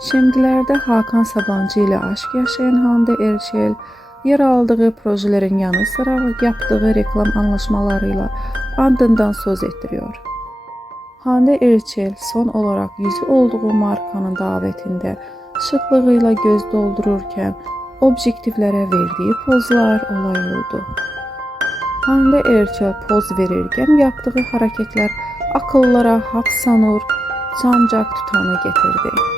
Şimdilerde Hakan Sabancı ile aşk yaşayan Hande Erçel yer aldığı projelerin yanı sıra yaptığı reklam anlaşmalarıyla adından söz ettiriyor. Hande Erçel son olarak yüzü olduğu markanın davetinde şıklığıyla göz doldururken objektiflere verdiği pozlar olay oldu. Hande Erçel poz verirken yaptığı hareketler akıllara hap sanır, sancak tutanı getirdi.